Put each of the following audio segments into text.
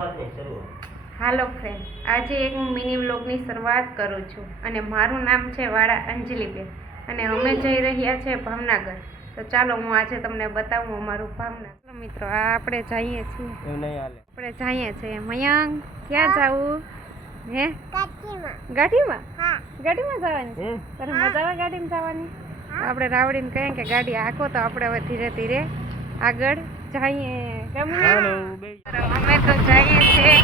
હાલો friend, આજે એક હું મિની વ્લોગની શરૂઆત કરું છું અને મારું નામ છે વાળા અંજલિબેન અને અમે જઈ રહ્યા છે ભાવનગર. તો ચાલો હું આજે તમને બતાવું અમારું ભાવનગર. મિત્રો આ આપણે જઈએ છીએ મયંક, ક્યાં જવું હે? ગાડીમાં જવાની છે. તને મજા આવે ગાડીમાં જવાની? આપણે રાવડીને કહીએ કે ગાડી આખો, તો આપણે હવે ધીરે ધીરે આગળ જઈએ. અમે તો જઈએ છીએ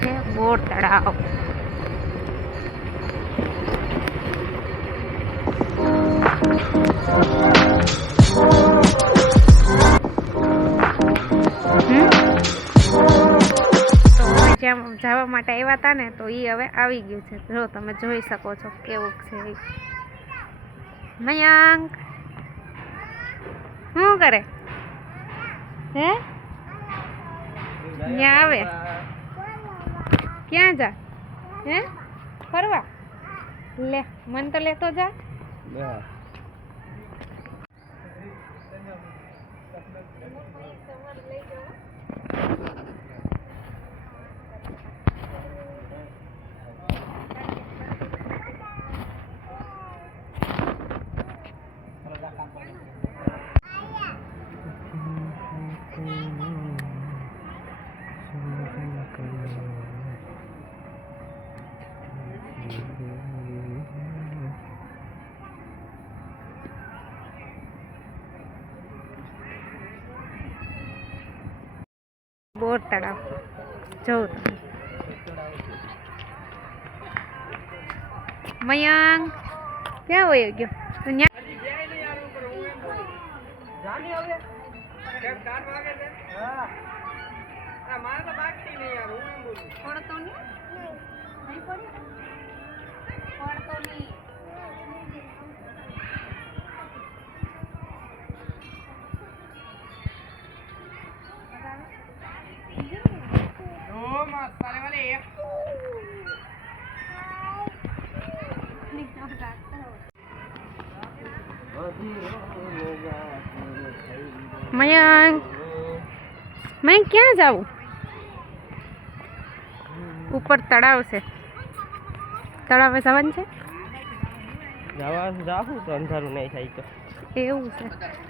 છે બોર તળાવ. જ્યાં જવા માટે આવ્યા હતા ને, તો એ હવે આવી ગયું છે. જો તમે જોઈ શકો છો કેવું છે. મયંક શું કરે હે? ત્યાં આવે ક્યાં જા હે? ફરવા લે, મન તો લેતો જા. બોર તળાવ જોઉં તમે. મયંક ક્યાં વયો ગયો? મયંક ક્યાં જાવું? ઉપર તળાવ છે, તળાવે જવાનું છે. જાવું તો અંધારું નહીં થાય તો. એવું છે.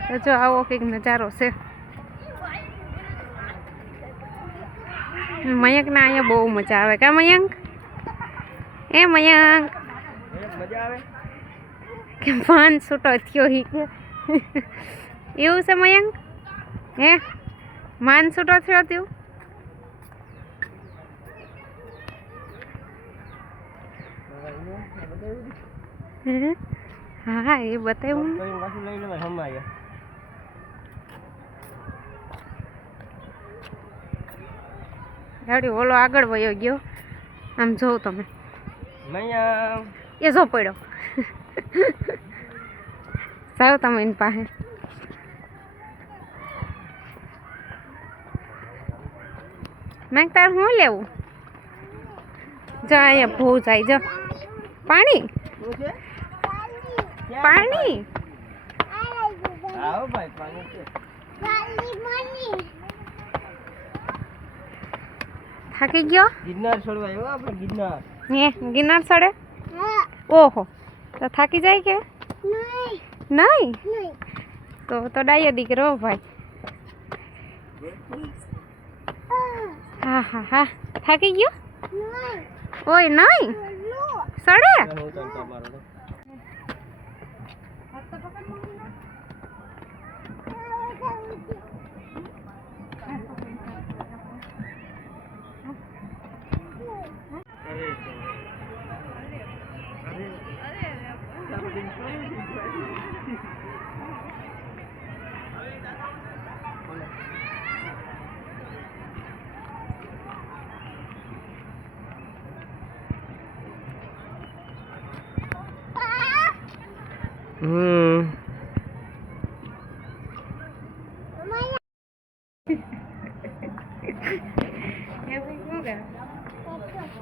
તો જો આવો કંઈક નજારો છે. મયંકને અહીંયા બહુ મજા આવે. કા મયંક? એ મયંક મજા આવે કે ફોન છૂટો થયો હી કે એવું છે મયંક? હે માન છૂટો થયો થયું? હે? હા એ બતાવ્યું ને. કરીને પાછું લઈ લેવાય હમાય. ગાડી ઓલો આગળ વયો ગયો આમ જોઉં તમે મૈયા એ જો પડ્યો સાવ તમે એની પાસે મેં તાર શું લેવું જો અહીંયા ભૂ જાય જો પાણી શું છે? પાણી આવો ભાઈ પાણી છે. થાકી ગયો ગિરનાર છોડવા આવ્યો આપણે ગિરનાર. હે ગિરનાર ચડે ઓહો તો થાકી જાય કે નહીં તો ડાયો દીકરો ભાઈ હા હા હા થાકી ગયો ઓય નહીં ચડે હું ચાલતા મારો ને.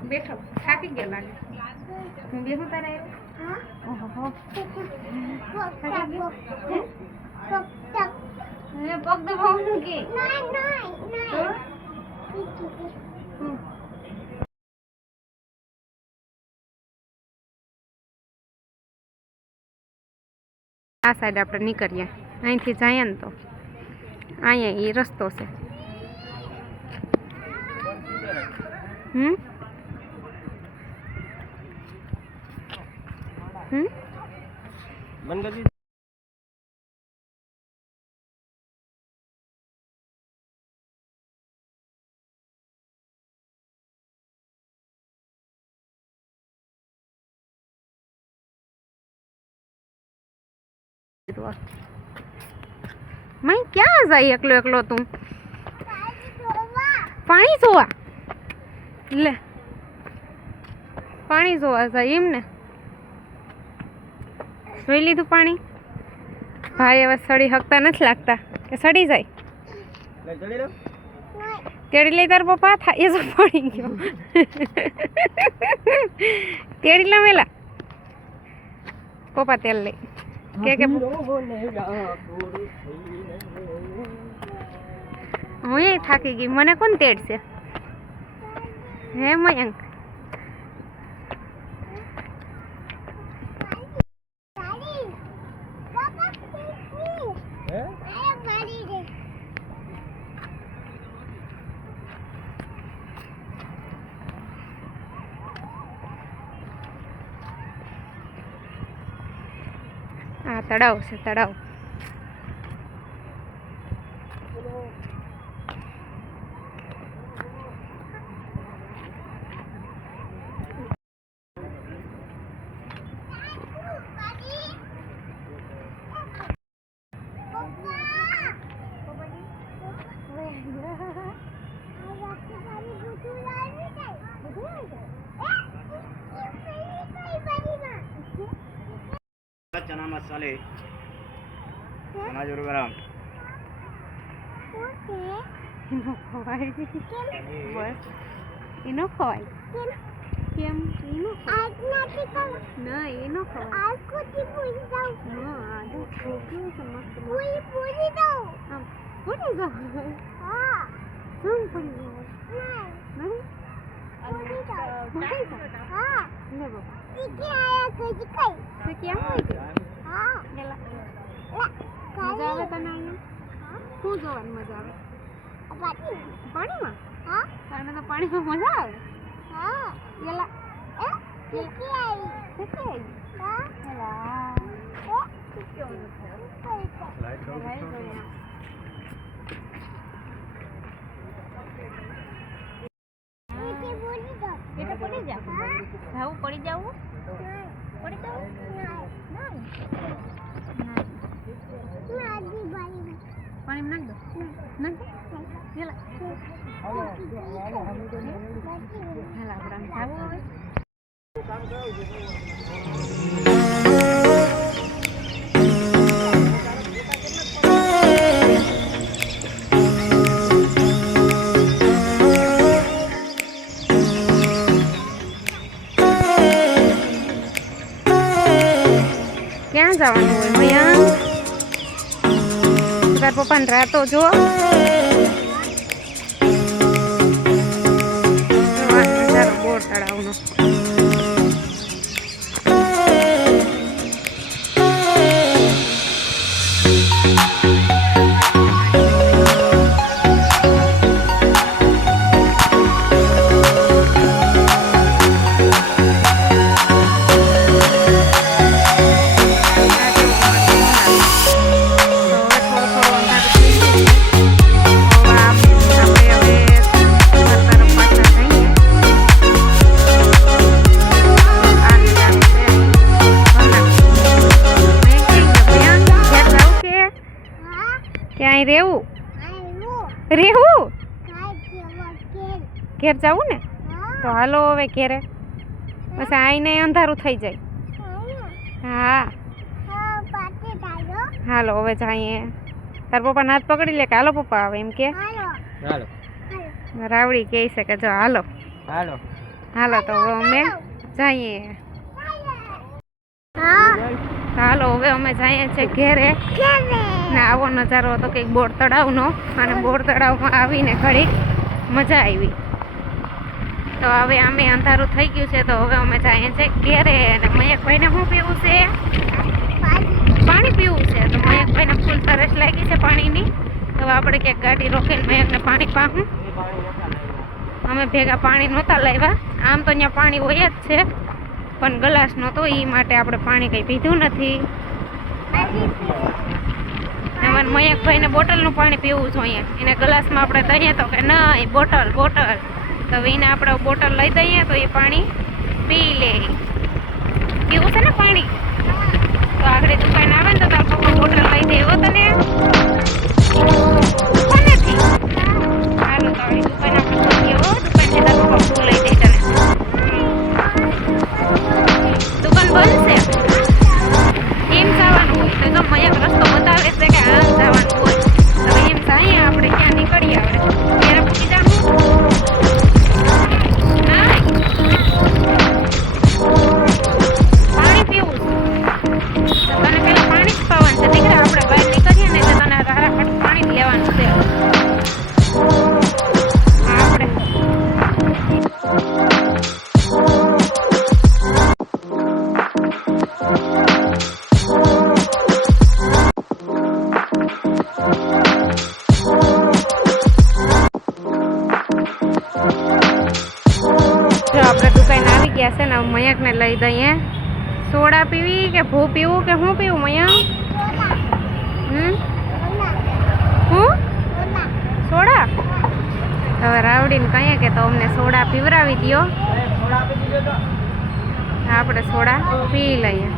બેઠો થાકી ગયો લાગે હું બેહું તારે ઓહો પગ દબાવવાનું કે આ સાઈડ આપણે નીકળીએ અહીંથી જઈએ ને તો અહીંયા એ રસ્તો છે હમ બંધ કરી मैं क्या जाई एकलो एकलो તું પાણી જોવા લે પાણી જોવા જાય એમ ને જોઈ લીધું પાણી ભાઈ હવે સડી હકતા નથી લાગતા કે સડી જાય લે ચડી લો. તેડી લઈ તાર પપ્પા થાય એ જો પડી ગયો તેડી લા મેલા પપ્પા તેલ લઈ કે હું એ થાકી ગઈ મને કોણ તેડશે હે મયંક હે? આ તળાવ છે તળાવ चना मसाले चना जोर गरम એનો ખવાય બસ એનો ખવાય કેમ એનો ના એનો ખવાય હા આદુ છોકરું છે મસ્ત પૂરી જાઓ શું પડી જાવ લે બાબા से क्या है मजा આવે તને અહીંયા શું જોવાની મજા આવે પાણીમાં તને તો પાણીમાં મજા આવે એલા પડી જાવ પડી જાવું ક્યાં જવાનું હોય મયા? તાર પપ્પાને રાતો જો નજારો બોર તળાવનો. ક્યાંય રહેવું? રહેવું ઘેર જવું ને? તો હાલો હવે ઘેરે, પછી આઈને અંધારું થઈ જાય. હા હાલો હવે જઈએ. તાર પપ્પાને હાથ પકડી લે કે હાલો પપ્પા આવે એમ કે. હાલો રાવડી કહે છે કે જો હાલો હાલો હાલો તો હવે અમે જઈએ. હાલો હવે અમે જઈએ છીએ ઘેરે. ને આવો નજારો હતો કંઈક બોર તળાવનો, અને બોર તળાવમાં આવીને ઘડી મજા આવી. તો હવે અમે અંધારું થઈ ગયું છે તો હવે અમે જઈએ છીએ ઘેરે. અને મયકભાઈને શું પીવું છે? પાણી પીવું છે. તો મયકભાઈને ફૂલ તરસ લાગી છે પાણીની. તો આપણે ક્યાંક ગાડી રોકીને મયકને પાણી પાવું. અમે ભેગા પાણી નહોતા લાવ્યા. આમ તો અહીંયા પાણી હોય જ છે, પણ ગ્લાસ નહોતો, એ માટે આપણે પાણી કંઈ પીધું નથી. એમાં મયકભાઈને બોટલનું પાણી પીવું જોઈએ. એને ગ્લાસમાં આપણે દઈએ તો કે નહીં બોટલ બોટલ, તો એને આપણે બોટલ લઈ દઈએ તો એ પાણી પી લે. પીવું છે ને પાણી? તો આગળ દુકાન આવે ને તો તાર પપ્પા બોટલ લઈ દેવો તને નથી. હાલો તો આગળ દુકાન આપણે ખોલીએ હો. દુકાનથી તાર પપ્પા ફૂલ લઈ દે તને. દુકાન બંધ છે એમ જવાનું હોય તો જો મયક રસ્તો બતાવે છે કે આમ જવાનું હોય તો એમ જાય આપણે ક્યાં નીકળીએ. આપણે ત્યારે પૂછી જાણું. પાણી પીવું છે તને પેલા પાણી જ પાવાનું છે દીકરા. આપણે બહાર નીકળીએ ને એટલે તને હારા ખટ પાણી જ લેવાનું છે. આપણે દુકાન આવી ગયા છે ને મયકને લઈ દઈએ. સોડા પીવી કે ભૂ પીવું કે શું પીવું મયક? હું સોડા? હવે રાવડીને કહીએ કે તો અમને સોડા પીવરાવી દ્યો. આપણે સોડા પી લઈએ.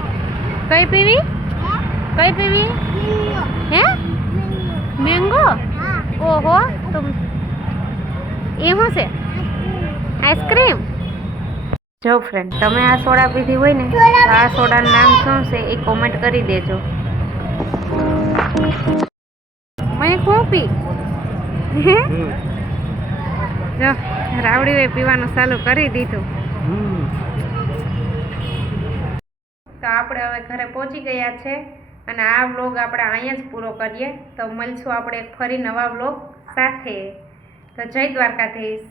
કઈ પીવી? કઈ પીવી? હે મેંગો? ઓહો તો એ શું છે? આઈસ્ક્રીમ? જો ફ્રેન્ડ તમે આ સોડા પીધી હોય ને તો આ સોડાનું નામ શું છે એ કોમેન્ટ કરી દેજો. મેં કોપી જો રાવડીએ પીવાનું ચાલુ કરી દીધું. તો આપણે હવે ઘરે પહોંચી ગયા છે અને આ વ્લોગ આપણે અહીંયા જ પૂરો કરીએ. તો મળશું આપણે ફરી નવા વ્લોગ સાથે. તો જય દ્વારકાધીશ.